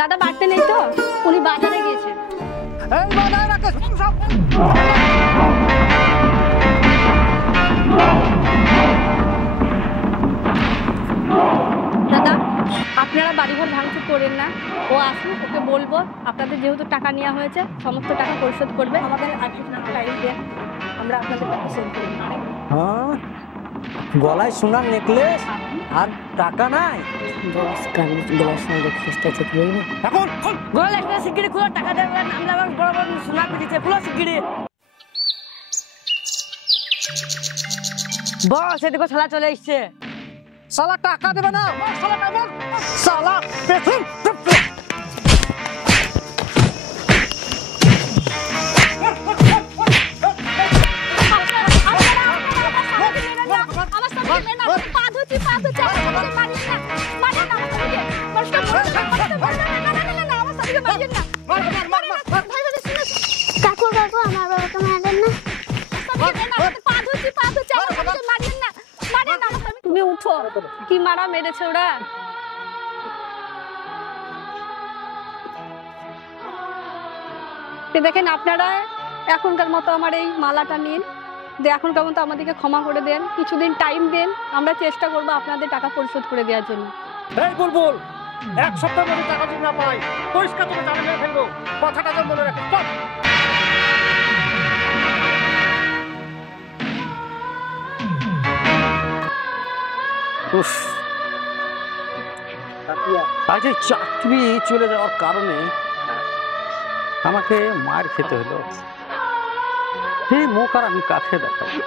দাদা বাড়তে নেই তো, উনি বাজারে গিয়েছেন। দাদা আপনারা বাড়িঘর ভাঙচুর করেন না, ও আসুন, ওকে বলবো আপনাদের যেহেতু টাকা নেওয়া হয়েছে সমস্ত টাকা পরিশোধ করবে। আমাদের আগে টাইম দেন, আমরা আপনাদের টাকা সেন্ড করব। হ্যাঁ, গলায় সোনার নেকলেস আর টাকা নাই। গলায় সোনার নেকলেসটা চেক করবো এখন। গলায় একটা সিগারে খুলে টাকা দেবেন, আমরা আবার বড় বড় সোনার দিতে খুলে সিগারে। বস এদিকে শালা চলে এসেছে। শালা টাকা দেবে না, শালা টাকা, শালা পেছন। তুমি উঠো, কি মারা মেরেছে ওরা। দেখেন আপনারা এখনকার মতো আমার এই মালাটা নিন, এখনকার মতো আমাদেরকে ক্ষমা করে দেন, কিছুদিন টাইম দেন, আমরা চেষ্টা করবো আপনাদের টাকা পরিশোধ করে দেওয়ার জন্য। এই বুলবুল, এক সপ্তাহের মধ্যে টাকা যদি না পাই পরিষ্কার করে জানা মেরে ফেলবো, কথাটা তো মনে রাখিস। আজ এই চাকরি চলে যাওয়ার কারণে আমাকে মার খেতে হলো। এই মুখ আর আমি কাছে দেখাবো,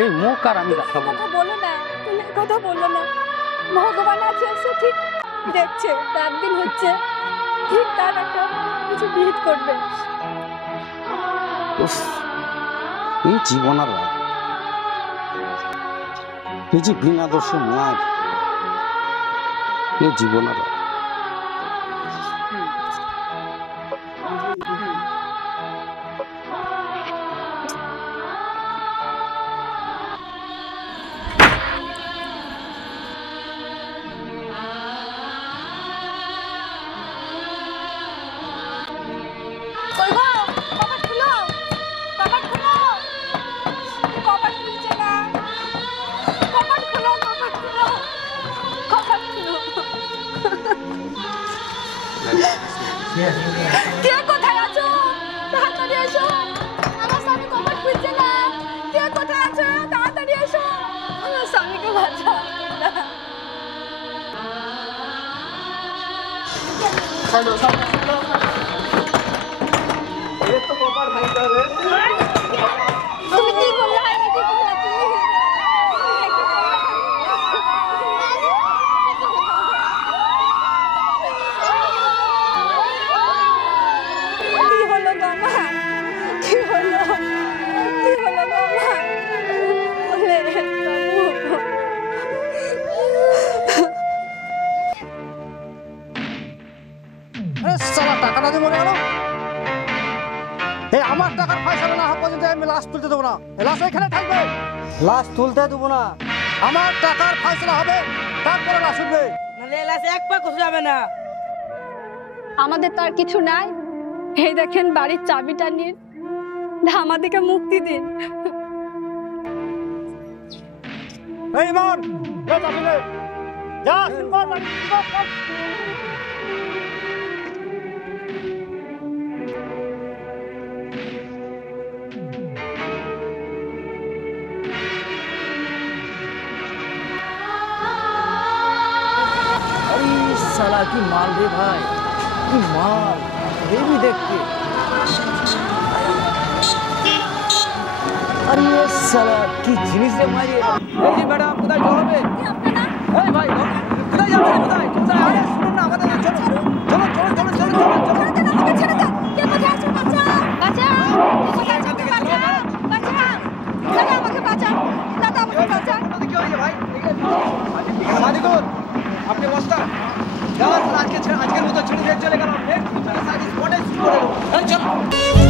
এই মুখ আর আমি দেখাবো। বলো না, তুমি কথা বলো না, ভগবান আছে, সে ঠিক দেখছে, তার দিন হচ্ছে, ঠিক তার একটা কিছু বিহিত করবে। এই জীবন আর এই যে বিনা দোষে মার, এই জীবন আর কে কোথায় আছো? তাড়াতাড়ি এসো, আমার স্বামী কপাট খুলছে না। কে কোথায় আছো? তাড়াতাড়ি এসো, আমার স্বামীকে বাঁচাও। তুমি কি করলে? টাকাটা দিয়ে মনে গেল। আমার টাকার ফয়সালা না হওয়া পর্যন্ত আমি লাশ তুলতে দেবো না। লাশ ওইখানে থাকবে, লাশ তুলতে দেবো না। আমার টাকার ফয়সালা হবে, তারপরে লাশ উঠবে, নাহলে লাশ এক পা খসে যাবে না। আমাদের তো আর কিছু নাই, এই দেখেন বাড়ির চাবিটা নিন, আমাদেরকে মুক্তি দিন। এই মান যা চাবিলে যা সিনকর বাড়ি সিনকর। साला की माल रे भाई, की माल ये भी देख के। अरे ये साला की जिनिस रे मारी। এই যে ম্যাডাম কোথায় যাবে? এই ভাই কোথায় যাচ্ছেন? কোথায় কোথায়? আরে শুনুন না, আমাদের চলো চলো চলো চলো চলো চলো চলো। আমাকে ছেড়ে দাও। কে কোথায় আছো? বাঁচাও বাঁচাও, কোথায় আছো? বাঁচাও বাঁচাও, দাদা আমাকে বাঁচাও, দাদা আমাকে বাঁচাও। কি হয়েছে ভাই? মালিকুর আপনি বস্তা আজকের মতো ছেড়ে দিয়ে চলে গেলাম। স্পটে শুরু করে দেবো। চলো।